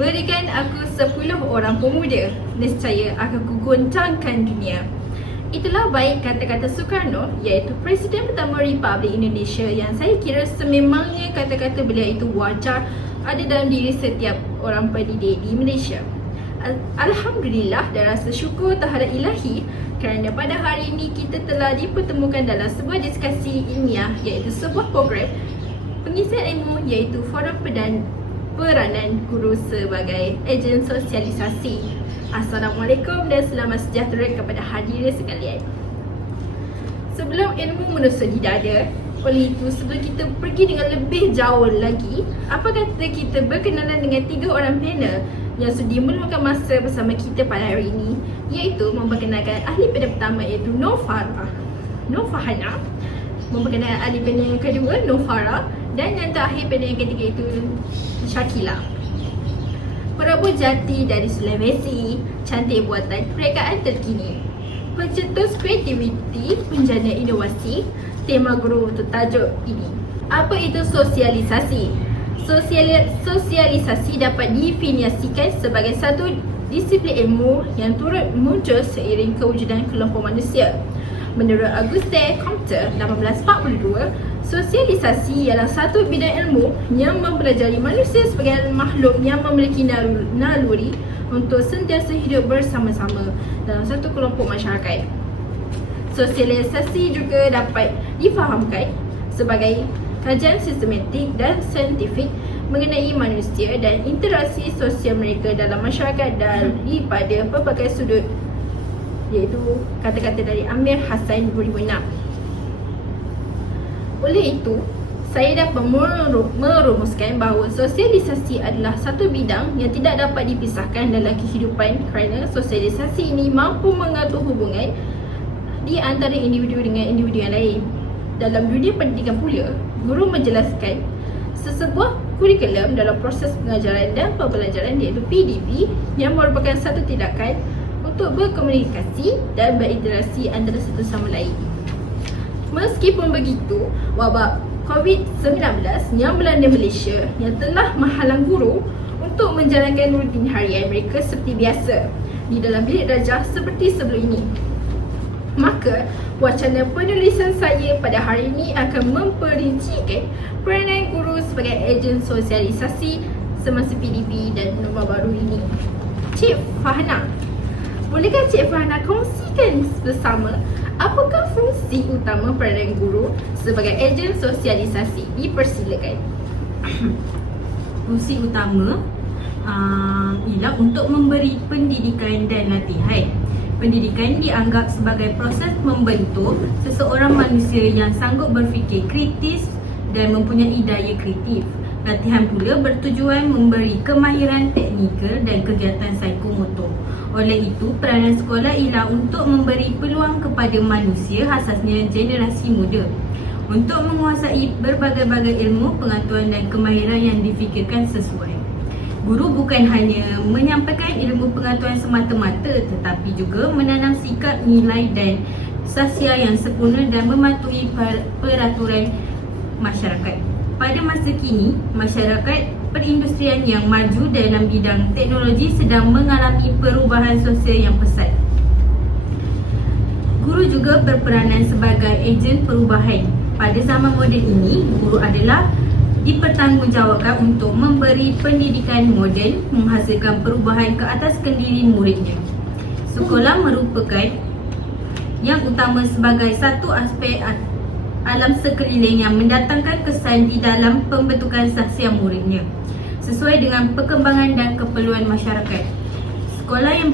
Berikan aku 10 orang pemuda, nescaya akan kugoncangkan dunia. Itulah baik kata-kata Soekarno, iaitu Presiden pertama Republik Indonesia, yang saya kira sememangnya kata-kata beliau itu wajar ada dalam diri setiap orang pendidik di Malaysia. Alhamdulillah dan rasa syukur terhadap ilahi kerana pada hari ini kita telah dipertemukan dalam sebuah diskusi ilmiah, iaitu sebuah program pengisian ilmu, iaitu Forum Peranan Guru sebagai ejen sosialisasi. Assalamualaikum dan selamat sejahtera kepada hadirin sekalian. Sebelum ilmu menusuk di dada, oleh itu sebelum kita pergi dengan lebih jauh lagi, apa kata kita berkenalan dengan 3 orang panel yang sudi meluangkan masa bersama kita pada hari ini, iaitu memperkenalkan ahli panel pertama, iaitu Nur Farhana, memperkenalkan ahli panel yang kedua Nufara, dan yang terakhir panel yang ketiga itu Syakila. Perabot jati dari Sulawesi, cantik buatan perrekaan terkini, pencetus kreativiti, penjana inovasi. Tema guru untuk tajuk ini. Apa itu sosialisasi? Sosialisasi dapat definisikan sebagai satu disiplin ilmu yang turut muncul seiring kewujudan kelompok manusia. Menurut Auguste Comte 1842, sosialisasi ialah satu bidang ilmu yang mempelajari manusia sebagai makhluk yang memiliki naluri untuk sentiasa hidup bersama-sama dalam satu kelompok masyarakat. Sosialisasi juga dapat difahamkan sebagai kajian sistematik dan saintifik mengenai manusia dan interaksi sosial mereka dalam masyarakat daripada pelbagai sudut, iaitu kata-kata dari Amir Hassan 2006. Oleh itu, saya dapat merumuskan bahawa sosialisasi adalah satu bidang yang tidak dapat dipisahkan dalam kehidupan, kerana sosialisasi ini mampu mengatur hubungan di antara individu dengan individu yang lain. Dalam dunia pendidikan pula, guru menjelaskan sesebuah kurikulum dalam proses pengajaran dan pembelajaran, iaitu PDP, yang merupakan satu tindakan untuk berkomunikasi dan berinteraksi antara satu sama lain. Meskipun begitu, wabak COVID-19 yang melanda Malaysia yang telah menghalang guru untuk menjalankan rutin harian mereka seperti biasa di dalam bilik darjah seperti sebelum ini. Maka, wacana penulisan saya pada hari ini akan memperincikan peranan guru sebagai ejen sosialisasi semasa PDP dan norma baru ini. Cik Farhana, bolehkah Cik Farhana kongsikan bersama apakah fungsi utama peranan guru sebagai ejen sosialisasi? Dipersilakan. Fungsi utama ialah untuk memberi pendidikan dan latihan. Pendidikan dianggap sebagai proses membentuk seseorang manusia yang sanggup berfikir kritis dan mempunyai daya kreatif. Latihan pula bertujuan memberi kemahiran teknikal dan kegiatan psikomotor. Oleh itu, peranan sekolah ialah untuk memberi peluang kepada manusia, khasnya generasi muda, untuk menguasai berbagai-bagai ilmu, pengetahuan dan kemahiran yang difikirkan sesuai. Guru bukan hanya menyampaikan ilmu pengetahuan semata-mata, tetapi juga menanam sikap, nilai dan sasial yang sempurna dan mematuhi peraturan masyarakat. Pada masa kini, masyarakat perindustrian yang maju dalam bidang teknologi sedang mengalami perubahan sosial yang pesat. Guru juga berperanan sebagai ejen perubahan. Pada zaman moden ini, guru adalah dipertanggungjawabkan untuk memberi pendidikan moden, menghasilkan perubahan ke atas kendiri muridnya. Sekolah merupakan yang utama sebagai satu aspek alam sekeliling yang mendatangkan kesan di dalam pembentukan sahsiah muridnya, sesuai dengan perkembangan dan keperluan masyarakat. Sekolah yang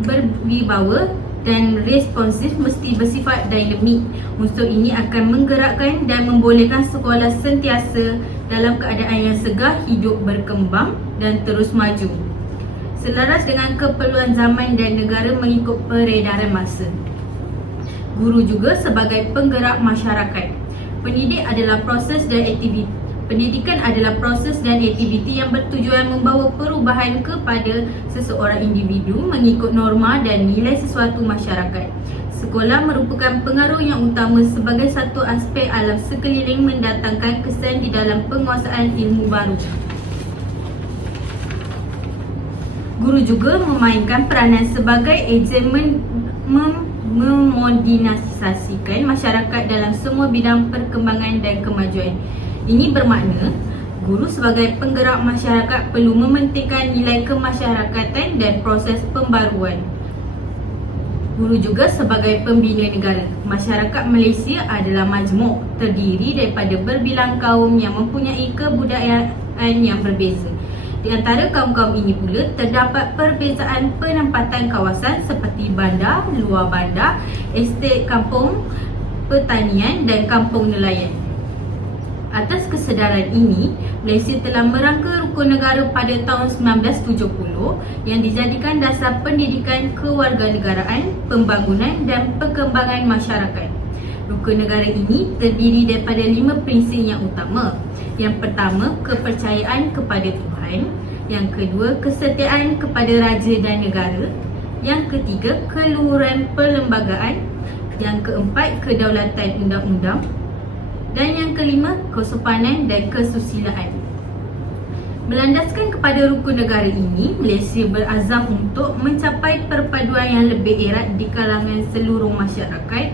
berwibawa dan responsif mesti bersifat dinamik. Unsur ini akan menggerakkan dan membolehkan sekolah sentiasa dalam keadaan yang segar, hidup, berkembang dan terus maju, selaras dengan keperluan zaman dan negara mengikut peredaran masa. Guru juga sebagai penggerak masyarakat. Pendidikan adalah proses dan aktiviti yang bertujuan membawa perubahan kepada seseorang individu mengikut norma dan nilai sesuatu masyarakat. Sekolah merupakan pengaruh yang utama sebagai satu aspek alam sekeliling mendatangkan kesan di dalam penguasaan ilmu baru. Guru juga memainkan peranan sebagai ejen memodernisasikan masyarakat dalam semua bidang perkembangan dan kemajuan. Ini bermakna guru sebagai penggerak masyarakat perlu mementingkan nilai kemasyarakatan dan proses pembaruan. Guru juga sebagai pembina negara. Masyarakat Malaysia adalah majmuk, terdiri daripada berbilang kaum yang mempunyai kebudayaan yang berbeza. Di antara kaum-kaum ini pula terdapat perbezaan penempatan kawasan seperti bandar, luar bandar, estet kampung, pertanian dan kampung nelayan. Atas kesedaran ini, Malaysia telah merangka Rukun Negara pada tahun 1970 yang dijadikan dasar pendidikan kewarganegaraan, pembangunan dan perkembangan masyarakat. Rukun negara ini terdiri daripada 5 prinsip yang utama. Yang pertama, kepercayaan kepada Tuhan. Yang kedua, kesetiaan kepada raja dan negara. Yang ketiga, keluhuran perlembagaan. Yang keempat, kedaulatan undang-undang. Dan yang kelima, kesopanan dan kesusilaan. Melandaskan kepada rukun negara ini, Malaysia berazam untuk mencapai perpaduan yang lebih erat di kalangan seluruh masyarakat,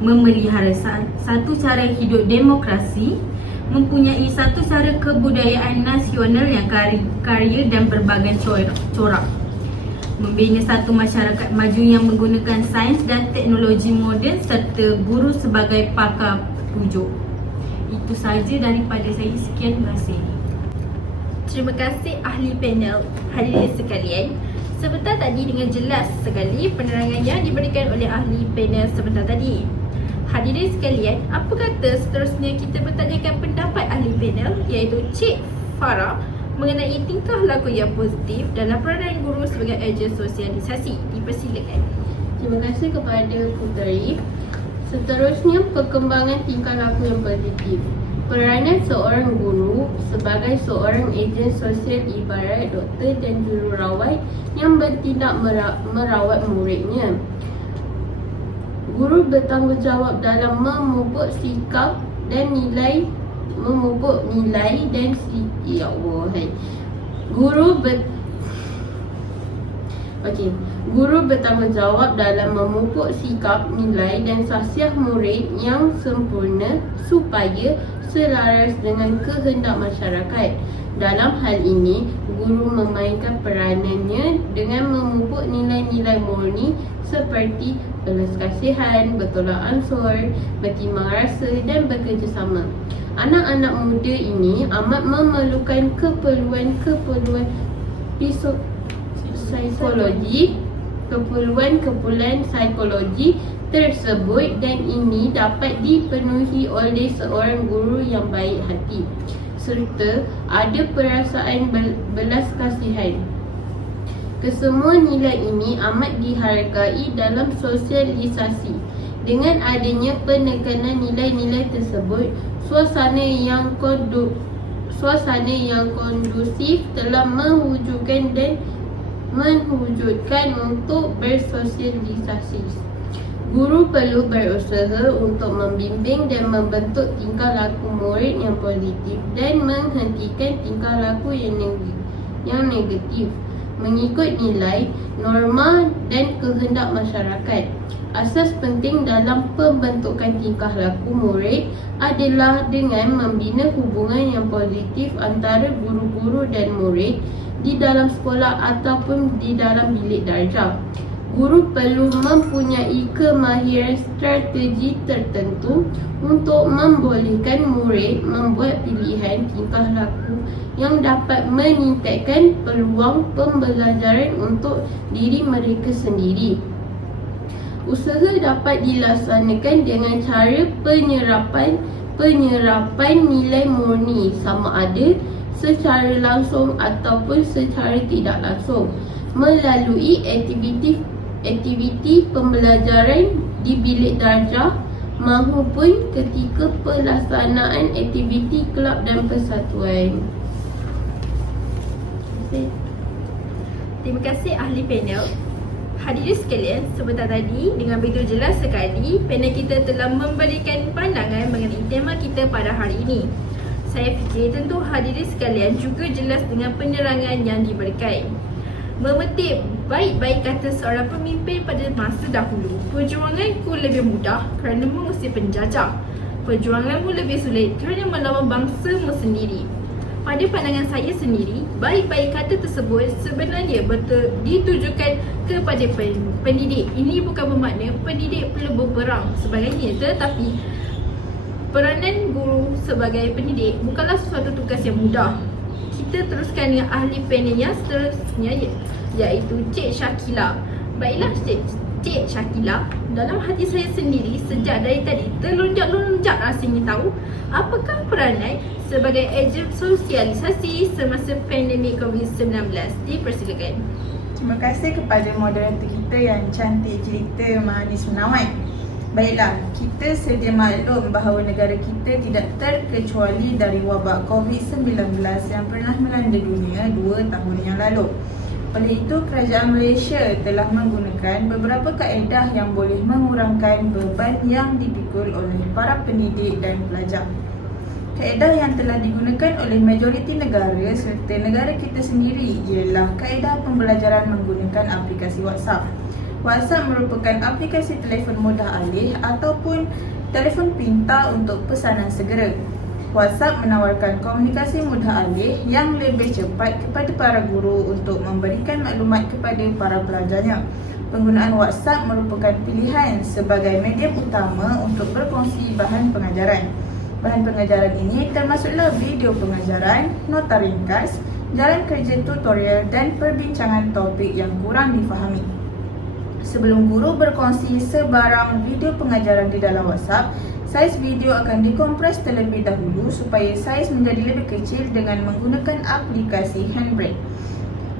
memelihara satu cara hidup demokrasi, mempunyai satu cara kebudayaan nasional yang kaya dan berbagai corak, membina satu masyarakat maju yang menggunakan sains dan teknologi moden serta guru sebagai pakar petunjuk. Itu sahaja daripada saya. Sekian, terima kasih. Terima kasih ahli panel. Hadirin sekalian, sebentar tadi dengan jelas sekali penerangan yang diberikan oleh ahli panel sebentar tadi. Hadirin sekalian, apa kata seterusnya kita bertanyakan pendapat ahli panel iaitu Cik Farah mengenai tingkah laku yang positif dalam peranan guru sebagai ejen sosialisasi. Dipersilakan. Terima kasih kepada Puteri. Seterusnya, perkembangan tingkah laku yang positif. Peranan seorang guru sebagai seorang ejen sosial ibarat doktor dan jururawat yang bertindak merawat muridnya. Guru bertanggungjawab dalam memupuk sikap dan nilai, Guru bertanggungjawab dalam memupuk sikap, nilai dan khasiat murid yang sempurna supaya selaras dengan kehendak masyarakat. Dalam hal ini, guru memainkan peranannya dengan memupuk nilai-nilai murni seperti belas kasihan, bertolak ansur, bertimbang rasa dan bekerjasama. Anak-anak muda ini amat memerlukan keperluan psikologi tersebut dan ini dapat dipenuhi oleh seorang guru yang baik hati serta ada perasaan belas kasihan. Kesemua nilai ini amat dihargai dalam sosialisasi. Dengan adanya penekanan nilai-nilai tersebut, suasana yang kondusif telah menwujudkan untuk bersosialisasi. Guru perlu berusaha untuk membimbing dan membentuk tingkah laku murid yang positif dan menghentikan tingkah laku yang negatif mengikut nilai, norma dan kehendak masyarakat. Asas penting dalam pembentukan tingkah laku murid adalah dengan membina hubungan yang positif antara guru-guru dan murid di dalam sekolah ataupun di dalam bilik darjah. Guru perlu mempunyai kemahiran strategi tertentu untuk membolehkan murid membuat pilihan tingkah laku yang dapat meningkatkan peluang pembelajaran untuk diri mereka sendiri. Usaha dapat dilaksanakan dengan cara penyerapan nilai murni sama ada secara langsung ataupun secara tidak langsung melalui aktiviti pembelajaran di bilik darjah maupun ketika pelaksanaan aktiviti kelab dan persatuan. Terima kasih ahli panel. Hadirin sekalian, sebentar tadi dengan begitu jelas sekali panel kita telah memberikan pandangan mengenai tema kita pada hari ini. Saya fikir tentu hadirin sekalian juga jelas dengan penerangan yang diberikan. Memetik baik-baik kata seorang pemimpin pada masa dahulu, perjuanganku lebih mudah kerana mengusir penjajah. Perjuanganmu lebih sulit kerana melawan bangsamu sendiri. Pada pandangan saya sendiri, baik-baik kata tersebut sebenarnya betul ditujukan kepada pendidik. Ini bukan bermakna pendidik perlu berperang sebagainya, tetapi peranan guru sebagai pendidik bukanlah suatu tugas yang mudah. Kita teruskan dengan ahli panel yang seterusnya iaitu Cik Shakila. Baiklah Cik Shakila, dalam hati saya sendiri sejak dari tadi terlonjak-lonjak rasanya tahu apakah peranan sebagai ejen sosialisasi semasa pandemik COVID-19. Dipersilakan. Terima kasih kepada moderator kita yang cantik cerita manis menawan. Baiklah, kita sedia maklum bahawa negara kita tidak terkecuali dari wabak COVID-19 yang pernah melanda dunia 2 tahun yang lalu. Oleh itu, kerajaan Malaysia telah menggunakan beberapa kaedah yang boleh mengurangkan beban yang dipikul oleh para pendidik dan pelajar. Kaedah yang telah digunakan oleh majoriti negara serta negara kita sendiri ialah kaedah pembelajaran menggunakan aplikasi WhatsApp. WhatsApp merupakan aplikasi telefon mudah alih ataupun telefon pintar untuk pesanan segera. WhatsApp menawarkan komunikasi mudah alih yang lebih cepat kepada para guru untuk memberikan maklumat kepada para pelajarnya. Penggunaan WhatsApp merupakan pilihan sebagai medium utama untuk berkongsi bahan pengajaran. Bahan pengajaran ini termasuklah video pengajaran, nota ringkas, jalan kerja tutorial dan perbincangan topik yang kurang difahami. Sebelum guru berkongsi sebarang video pengajaran di dalam WhatsApp, saiz video akan dikompres terlebih dahulu supaya saiz menjadi lebih kecil dengan menggunakan aplikasi Handbrake.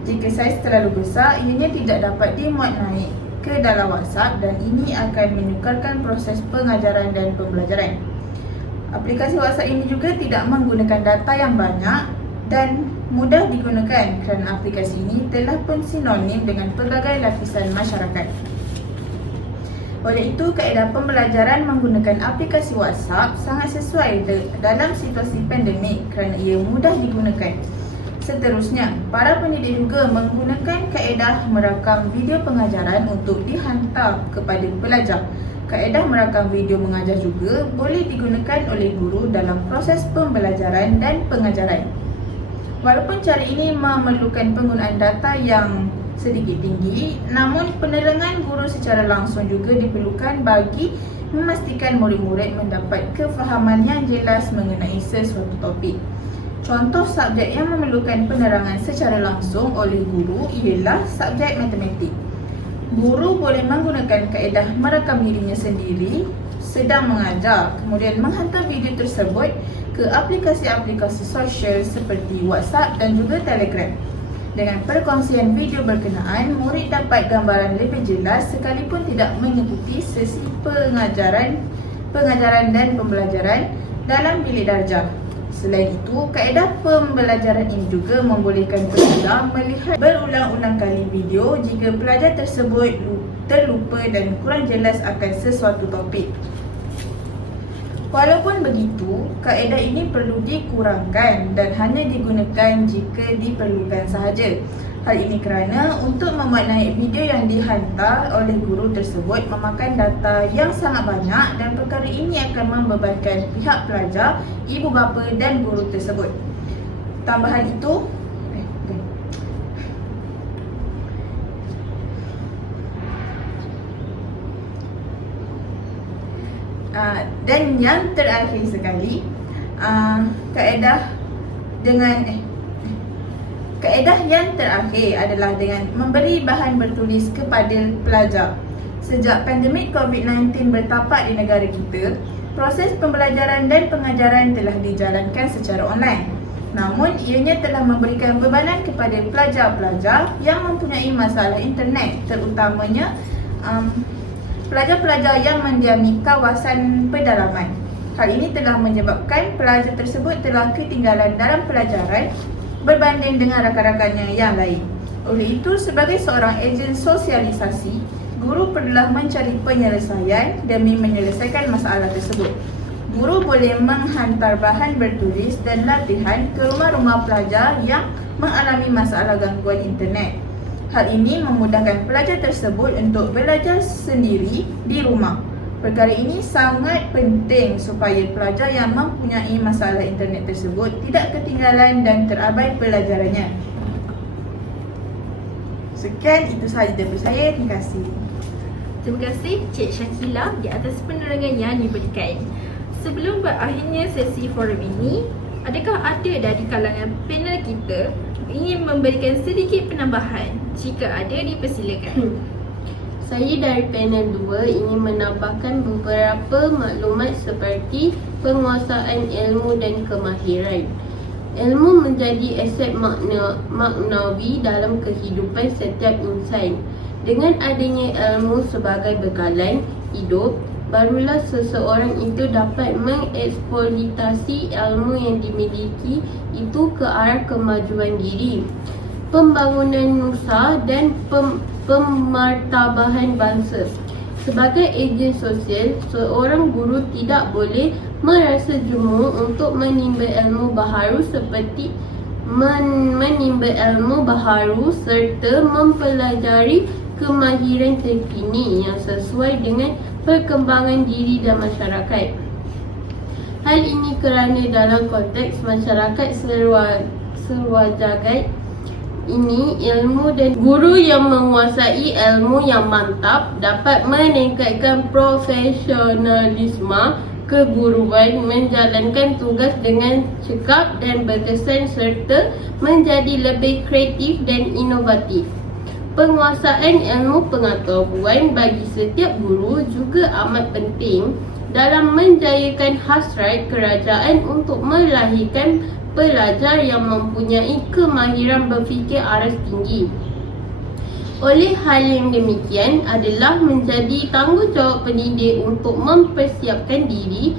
Jika saiz terlalu besar, ianya tidak dapat dimuat naik ke dalam WhatsApp dan ini akan menyukarkan proses pengajaran dan pembelajaran. Aplikasi WhatsApp ini juga tidak menggunakan data yang banyak dan mudah digunakan kerana aplikasi ini telah pun sinonim dengan pelbagai lapisan masyarakat. Oleh itu, kaedah pembelajaran menggunakan aplikasi WhatsApp sangat sesuai dalam situasi pandemik kerana ia mudah digunakan. Seterusnya, para pendidik juga menggunakan kaedah merakam video pengajaran untuk dihantar kepada pelajar. Kaedah merakam video mengajar juga boleh digunakan oleh guru dalam proses pembelajaran dan pengajaran. Walaupun cara ini memerlukan penggunaan data yang sedikit tinggi, namun penerangan guru secara langsung juga diperlukan bagi memastikan murid-murid mendapat kefahaman yang jelas mengenai sesuatu topik. Contoh subjek yang memerlukan penerangan secara langsung oleh guru ialah subjek matematik. Guru boleh menggunakan kaedah merakam dirinya sendiri sedang mengajar, kemudian menghantar video tersebut ke aplikasi-aplikasi sosial seperti WhatsApp dan juga Telegram. Dengan perkongsian video berkenaan, murid dapat gambaran lebih jelas sekalipun tidak mengikuti sesi pengajaran dan pembelajaran dalam bilik darjah. Selain itu, kaedah pembelajaran ini juga membolehkan pelajar melihat berulang-ulang kali video jika pelajar tersebut terlupa dan kurang jelas akan sesuatu topik. Walaupun begitu, kaedah ini perlu dikurangkan dan hanya digunakan jika diperlukan sahaja. Hal ini kerana untuk memuat naik video yang dihantar oleh guru tersebut memakan data yang sangat banyak dan perkara ini akan membebankan pihak pelajar, ibu bapa dan guru tersebut. Tambahan itu, dan yang terakhir sekali, kaedah yang terakhir adalah dengan memberi bahan bertulis kepada pelajar. Sejak pandemik COVID-19 bertapak di negara kita, proses pembelajaran dan pengajaran telah dijalankan secara online. Namun, ianya telah memberikan bebanan kepada pelajar-pelajar yang mempunyai masalah internet, terutamanya pelajar-pelajar yang mendiami kawasan pedalaman. Hal ini telah menyebabkan pelajar tersebut telah ketinggalan dalam pelajaran berbanding dengan rakan-rakannya yang lain. Oleh itu, sebagai seorang ejen sosialisasi, guru perlulah mencari penyelesaian demi menyelesaikan masalah tersebut. Guru boleh menghantar bahan bertulis dan latihan ke rumah-rumah pelajar yang mengalami masalah gangguan internet. Hal ini memudahkan pelajar tersebut untuk belajar sendiri di rumah. Perkara ini sangat penting supaya pelajar yang mempunyai masalah internet tersebut tidak ketinggalan dan terabai pelajarannya. Sekian itu sahaja daripada saya. Terima kasih. Terima kasih Cik Syakila di atas penerangan yang diberikan. Sebelum berakhirnya sesi forum ini, adakah ada dari kalangan panel kita ingin memberikan sedikit penambahan? Jika ada, dipersilakan. Saya dari panel 2 ingin menambahkan beberapa maklumat seperti penguasaan ilmu dan kemahiran. Ilmu menjadi aset maknawi dalam kehidupan setiap insan. Dengan adanya ilmu sebagai bekalan hidup, barulah seseorang itu dapat mengeksploitasi ilmu yang dimiliki itu ke arah kemajuan diri, pembangunan nusa dan pemartabahan bangsa. Sebagai ejen sosial, seorang guru tidak boleh merasa jemu untuk menimba ilmu baharu serta mempelajari kemahiran terkini yang sesuai dengan perkembangan diri dan masyarakat. Hal ini kerana dalam konteks masyarakat seluar jagat ini, ilmu dan guru yang menguasai ilmu yang mantap dapat meningkatkan profesionalisme keguruan, menjalankan tugas dengan cekap dan berkesan serta menjadi lebih kreatif dan inovatif. Penguasaan ilmu pengetahuan bagi setiap guru juga amat penting dalam menjayakan hasrat kerajaan untuk melahirkan pelajar yang mempunyai kemahiran berfikir aras tinggi. Oleh hal yang demikian adalah menjadi tanggungjawab pendidik untuk mempersiapkan diri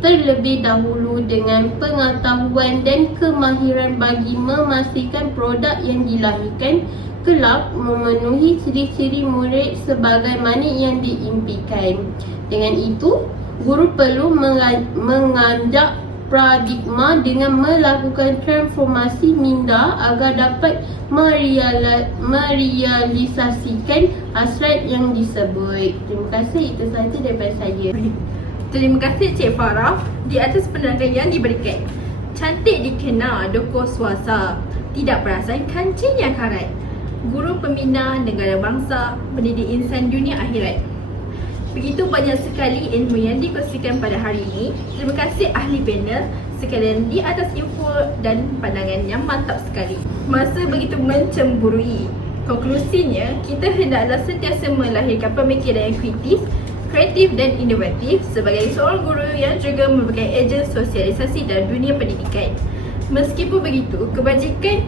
terlebih dahulu dengan pengetahuan dan kemahiran bagi memastikan produk yang dilahirkan kelak memenuhi ciri-ciri murid sebagaimana yang diimpikan. Dengan itu, guru perlu mengajak paradigma dengan melakukan transformasi minda agar dapat merealisasikan hasrat yang disebut. Terima kasih, itu sahaja daripada saya. Terima kasih Cik Farah di atas penerangan yang diberikan. Cantik dikenal doko suasa, tidak perasan kancing yang karat. Guru pembina negara bangsa, pendidik insan dunia akhirat. Begitu banyak sekali ilmu yang dikongsikan pada hari ini. Terima kasih ahli panel sekalian di atas info dan pandangan yang mantap sekali. Masa begitu mencemburui. Konklusinya, kita hendaklah sentiasa melahirkan pemikiran yang kritis, kreatif dan inovatif sebagai seorang guru yang juga merupakan ejen sosialisasi dalam dunia pendidikan. Meskipun begitu, kebajikan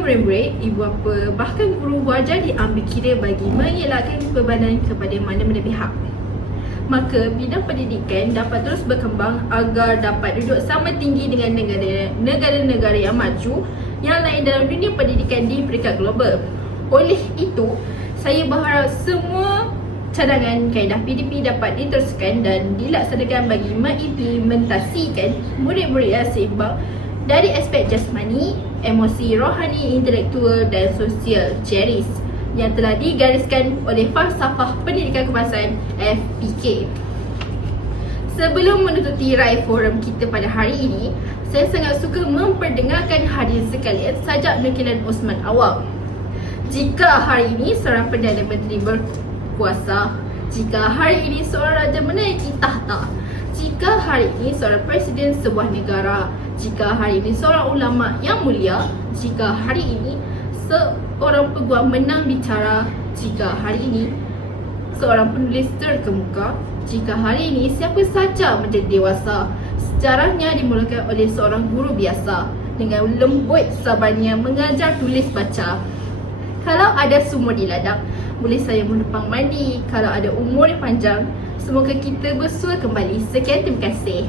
murid-murid, ibu bapa, bahkan guru wajar diambil kira bagi mengelakkan bebanan kepada mana-mana pihak. Maka bidang pendidikan dapat terus berkembang agar dapat duduk sama tinggi dengan negara-negara yang maju yang lain dalam dunia pendidikan di peringkat global. Oleh itu, saya berharap semua cadangan kaedah PDP dapat diteruskan dan dilaksanakan bagi mengimplementasikan murid-murid yang seimbang dari aspek jasmani, emosi, rohani, intelektual dan sosial (CHERIS) yang telah digariskan oleh falsafah pendidikan kebangsaan FPK. Sebelum menutupi raih forum kita pada hari ini, saya sangat suka memperdengarkan hadirin sekalian sajak nukilan Osman Awang. Jika hari ini seorang Perdana Menteri berkuasa, jika hari ini seorang raja menaiki tahta, jika hari ini seorang presiden sebuah negara, jika hari ini seorang ulama yang mulia, jika hari ini seorang peguam menang bicara, jika hari ini seorang penulis terkemuka, jika hari ini siapa saja menjadi dewasa, sejarahnya dimulakan oleh seorang guru biasa dengan lembut sabarnya mengajar tulis baca. Kalau ada sumur di ladang, boleh saya menumpang mandi. Kalau ada umur yang panjang, semoga kita bersua kembali. Sekian, terima kasih.